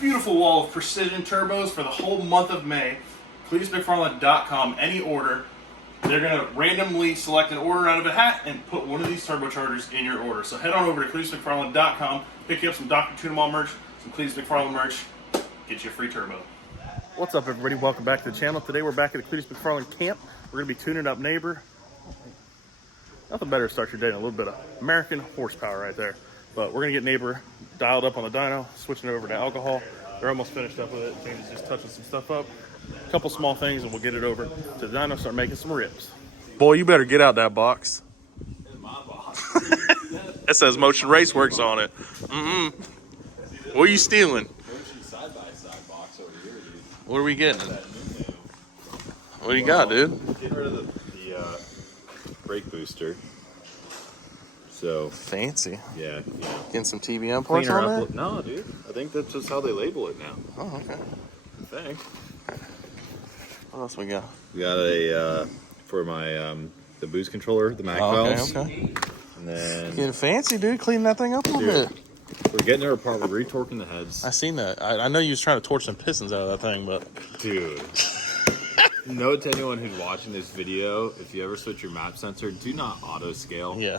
beautiful wall of precision turbos for the whole month of May. CletusMcFarland.com, any order. They're going to randomly select an order out of a hat and put one of these turbochargers in your order. So head on over to CletusMcFarland.com, pick you up some Dr.TuneEmAll merch, some Cletus McFarland merch, get you a free turbo. What's up, everybody? Welcome back to the channel. Today we're back at the Cletus McFarland camp. We're going to be tuning up Neighbor. Nothing better to start your day than a little bit of American horsepower right there. But we're going to get Neighbor dialed up on the dyno, switching it over to alcohol. They're almost finished up with it. James is just touching some stuff up. A couple small things, and we'll get it over to the dyno, start making some rips. Boy, you better get out that box. In my box. It says Motion Raceworks on it. What are you stealing? Motion side-by-side box over here, dude. What are we getting? That new. What do you got, dude? Getting rid of the brake booster. So Fancy. yeah, Getting some TBM parts cleaner on up. there? No, dude. I think that's just how they label it now. Oh, okay. I think. What else we got? We got a for my the boost controller, the mag valves. Okay. And then Getting fancy, dude. Cleaning that thing up a little bit. we're getting her apart. We're retorquing the heads. I seen that. I know you was trying to torch some pistons out of that thing, but Dude. Note to anyone who's watching this video, if you ever switch your map sensor, do not auto scale. yeah,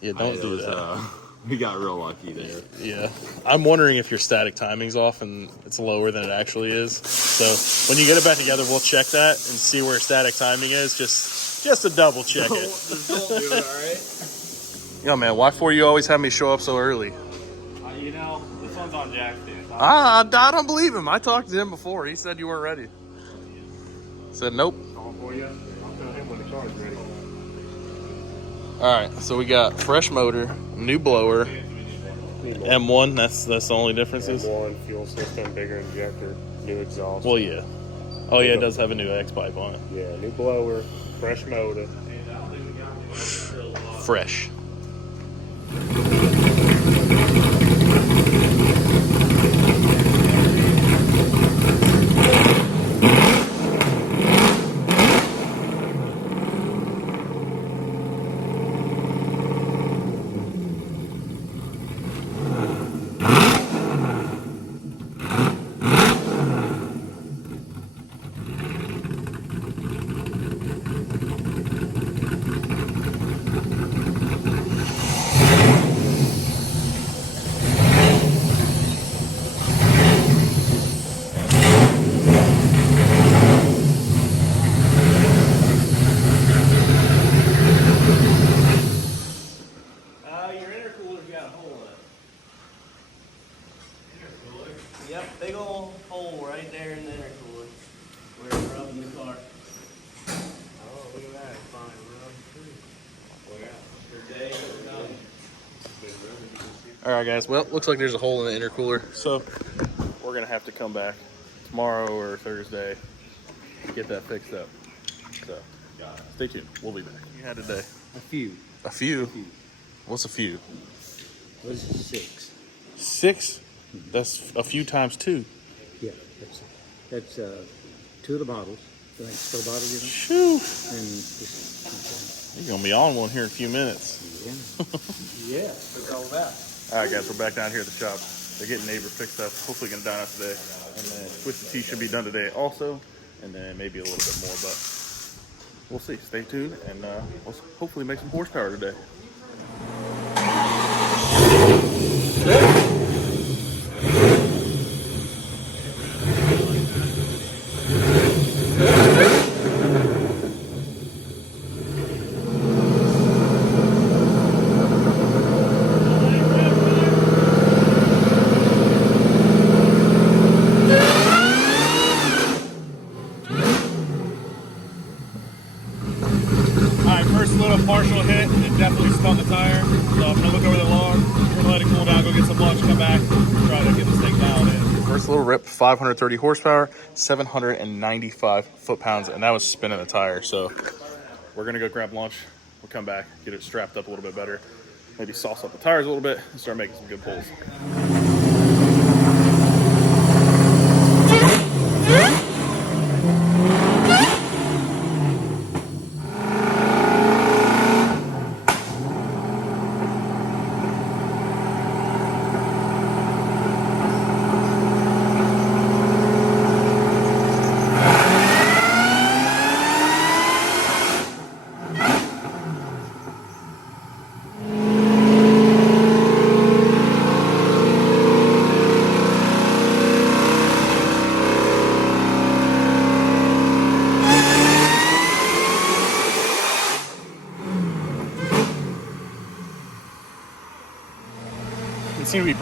don't do that. We got real lucky there. Yeah, I'm wondering if your static timing's off and it's lower than it actually is. So when you get it back together, we'll check that and see where static timing is. Just to double check it. Just don't do it, all right? Yo, man, why for you always have me show up so early? You know, this one's on Jack's, dude. I don't believe him. I talked to him before. He said you weren't ready. Said nope. Calling for you. I'll tell him when the car's ready. All right, so we got fresh motor, new blower, M1. That's the only differences. M1 fuel system, bigger injector, new exhaust. Well, yeah. Oh yeah, it does have a new X pipe on it. Yeah, new blower, fresh motor. Fresh. Your intercooler's got a hole in it. Intercooler? Yep, big old hole right there in the intercooler where it's rubbing the car. Oh, look at that. It's fine. Where? For days or nothing. All right, guys. Well, looks like there's a hole in the intercooler, so we're gonna have to come back tomorrow or Thursday to get that fixed up. So stay tuned. We'll be back. You had today. A few. A few. What's a few? What is it? 6? 6. That's a few times 2. Yeah, that's 2 of the bottles. The next fill bottle, you know? Shoo. And just, You're gonna be on one here in a few minutes. yeah. What's all that? All right, guys, we're back down here at the shop. They're getting Neighbor fixed up. Hopefully, gonna dine out today, and then Twisted Tea should be done today also, and then maybe a little bit more, but we'll see. Stay tuned, and we'll hopefully make some horsepower today. Alright, first little partial hit, it definitely spun the tire. So I'm gonna look over the log, we're gonna let it cool down, go get some lunch, come back, try to get this thing dialed in. First little rip, 530 horsepower, 795 foot-pounds, and that was spinning the tire. So we're gonna go grab lunch, we'll come back, get it strapped up a little bit better, maybe sauce up the tires a little bit, and start making some good pulls.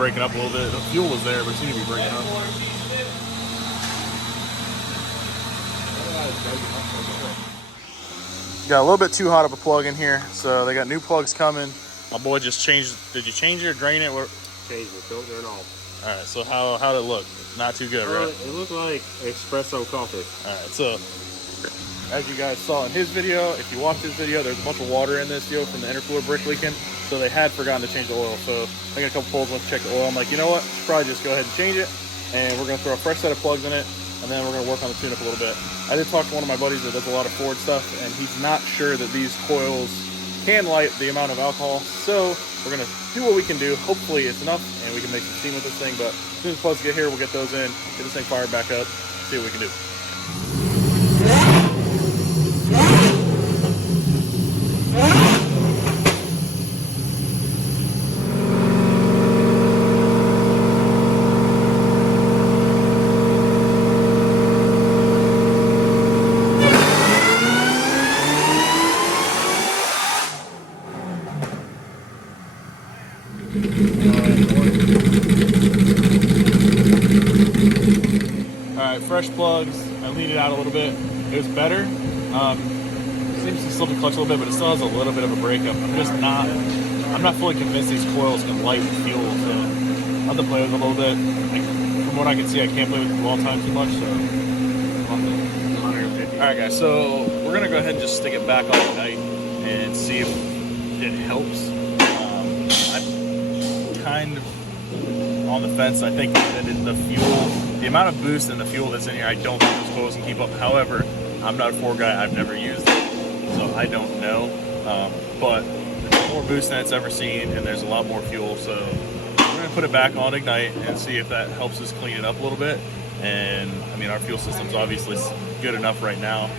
breaking up a little bit. The fuel was there, but it seemed to be breaking up. Got a little bit too hot of a plug in here, so they got new plugs coming. My boy just changed. Did you change it or drain it? Change the filter and all. All right, so how'd it look? Not too good, right? It looked like espresso coffee. All right, so as you guys saw in his video, if you watched his video, there's a bunch of water in this deal from the intercooler brick leaking. So they had forgotten to change the oil. So I got a couple pulls, went to check the oil. I'm like, you know what? Should probably just go ahead and change it. And we're gonna throw a fresh set of plugs in it, and then we're gonna work on the tune-up a little bit. I did talk to one of my buddies that does a lot of Ford stuff, and he's not sure that these coils can light the amount of alcohol. So we're gonna do what we can do. Hopefully it's enough, and we can make some steam with this thing. But as soon as the plugs get here, we'll get those in, get this thing fired back up, see what we can do. Alright, fresh plugs. I leaned it out a little bit. It was better. Seems to slip the clutch a little bit, but it still has a little bit of a breakup. I'm not fully convinced these coils can light the fuel, so I'll have to play with it a little bit. From what I can see, I can't play with the wall time too much, so 150. Alright guys, so we're gonna go ahead and just stick it back all night and see if it helps. I'm kind of on the fence. I think that the fuel, the amount of boost in the fuel that's in here, I don't think those coils can keep up. However, I'm not a Ford guy. I've never used it, so I don't know. But there's more boost than it's ever seen, and there's a lot more fuel. So we're gonna put it back on Ignite and see if that helps us clean it up a little bit. And I mean, our fuel system's obviously good enough right now,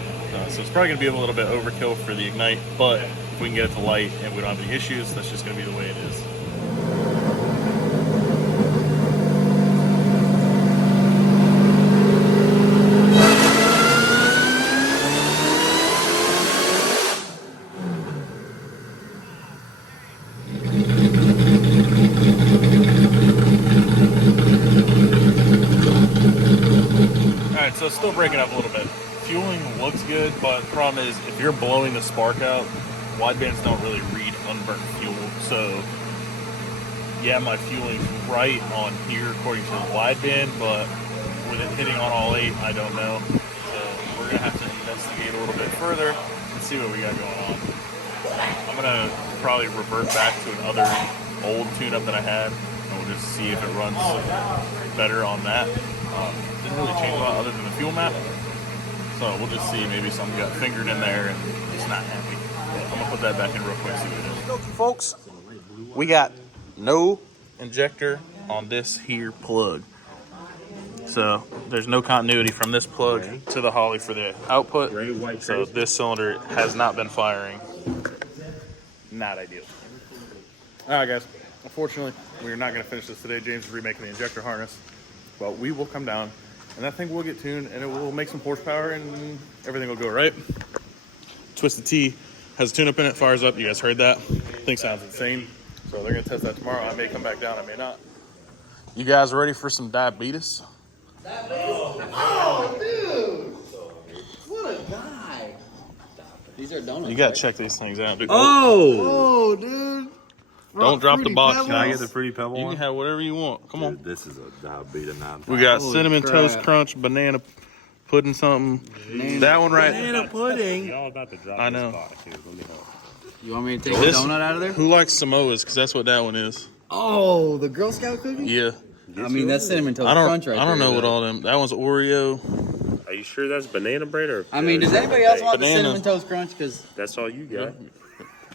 so it's probably gonna be a little bit overkill for the Ignite. But if we can get it to light and we don't have any issues, that's just gonna be the way it is. So it's still breaking up a little bit. Fueling looks good, but the problem is if you're blowing the spark out, widebands don't really read unburnt fuel. So yeah, my fueling's right on here according to the wideband, but with it hitting on all 8, I don't know. So we're gonna have to investigate a little bit further and see what we got going on. I'm gonna probably revert back to another old tune-up that I had, and we'll just see if it runs better on that. Didn't really change a lot other than the fuel map, so we'll just see. Maybe something got fingered in there and it's not happy. I'm gonna put that back in real quick, see what it is. Okay, folks, we got no injector on this here plug, so there's no continuity from this plug to the Holly for the output. So this cylinder has not been firing. Not ideal. All right, guys. Unfortunately, we're not gonna finish this today. James is remaking the injector harness. But we will come down, and that thing will get tuned, and it will make some horsepower, and everything will go right. Twisted T has a tune-up in it, fires up. You guys heard that? Thing sounds insane. So they're gonna test that tomorrow. I may come back down, I may not. You guys ready for some diabetes? Oh, dude! What a guy! These are donuts. You gotta check these things out, dude. Oh, dude! Don't drop the box. Pebbles. Can I get the Fruity Pebble You one? can have whatever you want. Come on. Dude, this is a diabetes 9. We got Holy cinnamon crap. toast crunch, banana pudding something. That one right. Banana pudding. Y'all about to drop I know. this box, dude. Let me help. You want me to take This- the donut out of there? Who likes Samoas? Because that's what that one is. Oh, the Girl Scout cookie? Yeah. I mean, that's cinnamon toast I don't. crunch right there. I don't know what though. all them. That one's Oreo. Are you sure that's banana bread or? I mean, does anybody else want Banana. the cinnamon toast crunch? Because That's all you got.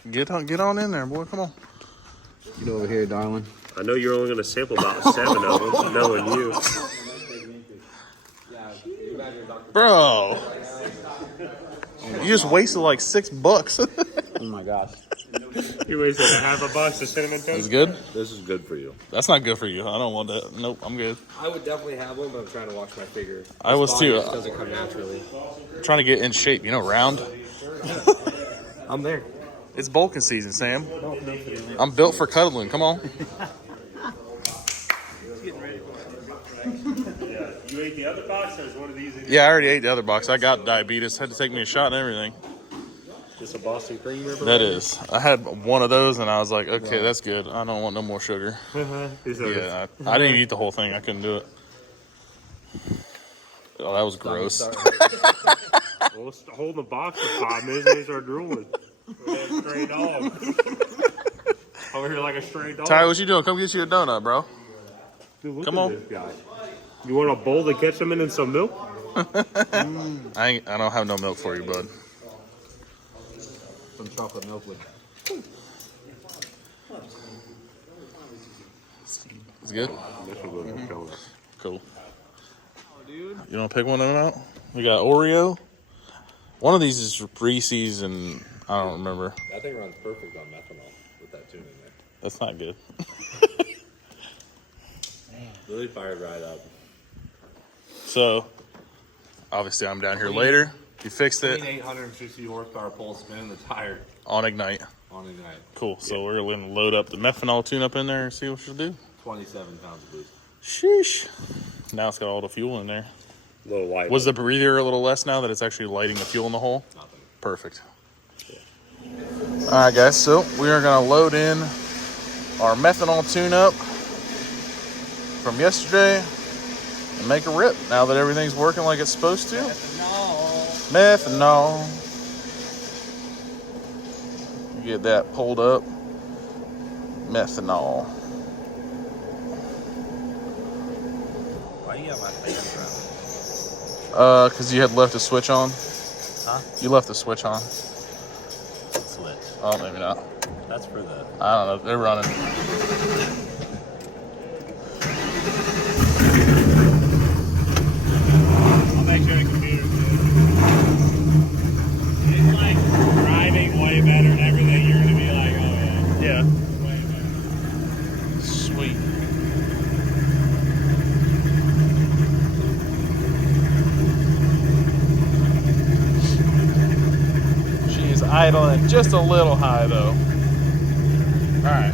Get on in there, boy. Come on. get over here, darling. I know you're only gonna sample about 7 of them, knowing you. Bro. You just wasted like $6. Oh my gosh. You wasted a half a box of cinnamon Is toast. it good? This is good for you. That's not good for you. I don't want that. Nope, I'm good. I would definitely have one, but I'm trying to watch my figure. I was Body too. just doesn't come naturally. I'm trying to get in shape. You know, round. I'm there. It's bulking season, Sam. I'm built for cuddling. Come on. Yeah. You ate the other box, or is one of these in Yeah, I already ate the other box. I got diabetes. Had to take me a shot and everything. Just a Boston cream ripper? That is. I had one of those and I was like, okay, that's good. I don't want no more sugar. Is Yeah, I didn't eat the whole thing. I couldn't do it. Oh, that was gross. Well, hold the box for 5 minutes and they start drooling. Like a stray dog. Over here like a stray dog. Ty, what you doing? Come get you a donut, bro. Dude, look Come at on. this guy. You want a bowl to catch them in and some milk? I don't have no milk for you, bud. Some chocolate milk with. It's good? This will go to the donut. Cool. You want to pick one of them out? We got Oreo. One of these is Reese's, and I don't remember. That thing runs perfect on methanol with that tune in there. That's not good. Really fired right up. So, obviously, I'm down here later. You fixed it 860 horsepower pull spinning the tire on Ignite. on Ignite. Cool. So, we're going to load up the methanol tune up in there and see what she'll do. 27 pounds of boost. Sheesh. Now it's got all the fuel in there. A little light. Was the breather a little less now that it's actually lighting the fuel in the hole? Nothing. Perfect. All right, guys. So we are going to load in our methanol tune-up from yesterday and make a rip now that everything's working like it's supposed to. Methanol. Get that pulled up. Methanol. Why you got my fans running? Because you had left a switch on. Huh? You left the switch on. It's lit. Oh, maybe not. That's for the. I don't know. They're running. I'll make sure the computer's good. It's like driving way better and everything. You're going to be like, oh yeah. Yeah. Way better. Sweet. She is idling just a little high though. All right.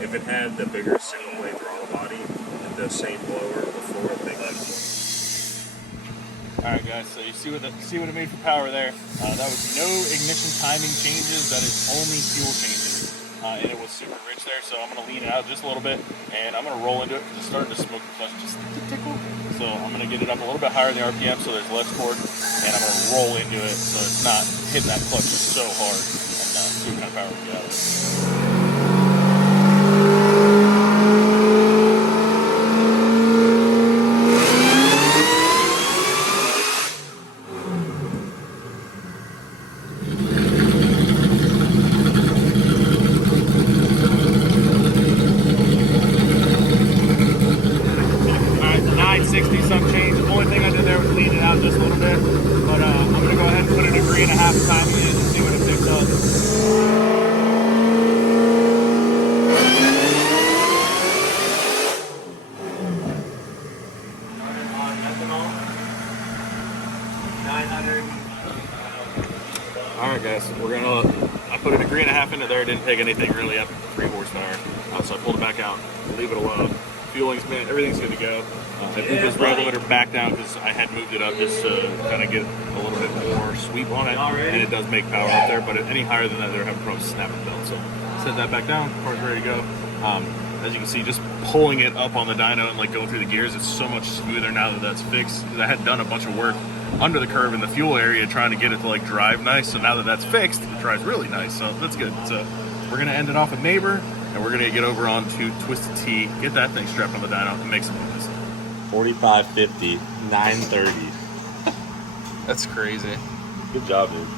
If it had the bigger single blade throttle body and the same blower before, I think like. All right, guys. So you see what it made for power there. That was no ignition timing changes. That is only fuel changes, and it was super rich there. So I'm gonna lean it out just a little bit, and I'm gonna roll into it because it's starting to smoke the clutch just a tickle. So I'm gonna get it up a little bit higher in the RPM so there's less torque, and I'm gonna roll into it so it's not hitting that clutch so hard, and see what kind of power we get out of it. Just a little bit, but I'm gonna go ahead and put a degree and a half timing in and see what it picks up. On methanol, 900. All right, guys, I put a degree and a half into there. Didn't take anything really up 3 horsepower, so I pulled it back out, leave it alone. Fueling's been, everything's good to go. I moved this regulator back down because I had moved it up just to kind of get a little bit more sweep on it, and it does make power up there, but any higher than that, they're having problems snapping the belt. So set that back down, car's ready to go. As you can see, just pulling it up on the dyno and like going through the gears, it's so much smoother now that that's fixed, because I had done a bunch of work under the curve in the fuel area trying to get it to like drive nice. So now that that's fixed, it drives really nice, so that's good. So we're gonna end it off with Neighbor, and we're gonna get over onto Twisted Tea, get that thing strapped on the dyno, and make some noise. 4550, 930. That's crazy. Good job, dude.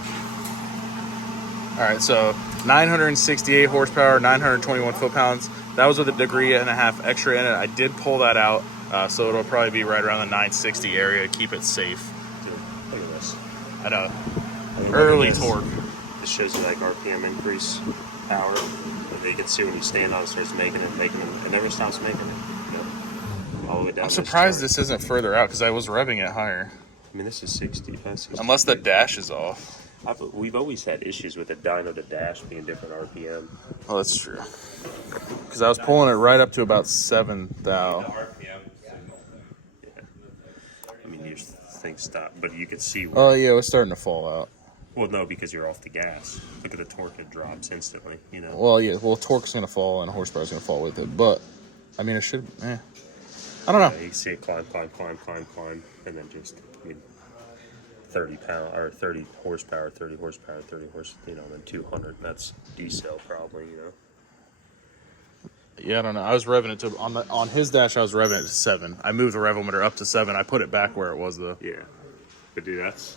All right, so 968 horsepower, 921 foot-pounds. That was with a degree and a half extra in it. I did pull that out, so it'll probably be right around the 960 area. Keep it safe. Dude, look at this. I know. I mean, Early look at this. torque. This shows you like RPM increase power. But you can see when you stand on it, it starts making it. It never stops making it. You know? all the way down. I'm surprised this isn't further out because I was revving it higher. I mean, this is 60. Unless the dash is off. We've always had issues with the dyno to dash being different RPM. Oh, that's true. Because I was pulling it right up to about 7,000. I mean, these things stop, but you can see. Oh, yeah, it was starting to fall out. Well, no, because you're off the gas. Look at the torque; it drops instantly. You know. Well, yeah, torque's going to fall and horsepower's going to fall with it. But, I mean, it should, I don't know. You can see it climb, and then just, I mean, 30 pound or 30 horsepower, 30 horsepower, 30 horse, you know, then 200. That's decel probably, you know. Yeah, I don't know. I was revving it to on his dash. I was revving it to 7. I moved the revometer up to 7. I put it back where it was though. Yeah, but dude, that's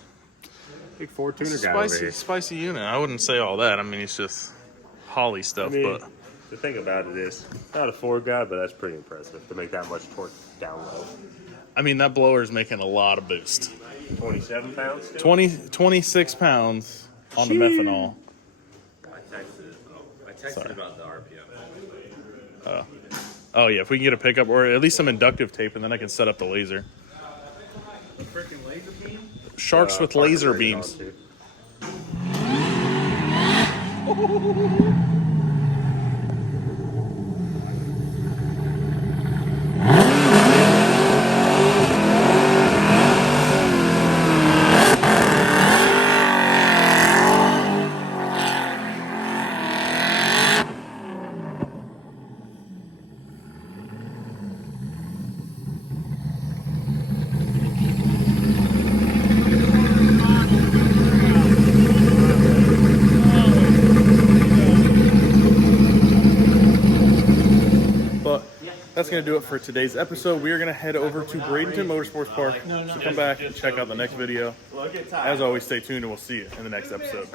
big 4-tuner guy over here. Spicy unit. I wouldn't say all that. I mean, it's just Holly stuff. I mean, but the thing about it is, not a Ford guy, but that's pretty impressive to make that much torque down low. I mean, that blower is making a lot of boost. 27 pounds. Still? 26 pounds on the methanol. I texted about the RPM. Oh yeah, if we can get a pickup or at least some inductive tape, and then I can set up the laser. Freaking laser beam? Sharks with laser beams. That's going to do it for today's episode. We are going to head over to Bradenton Motorsports Park. So come back and check out the next video. As always, stay tuned and we'll see you in the next episode.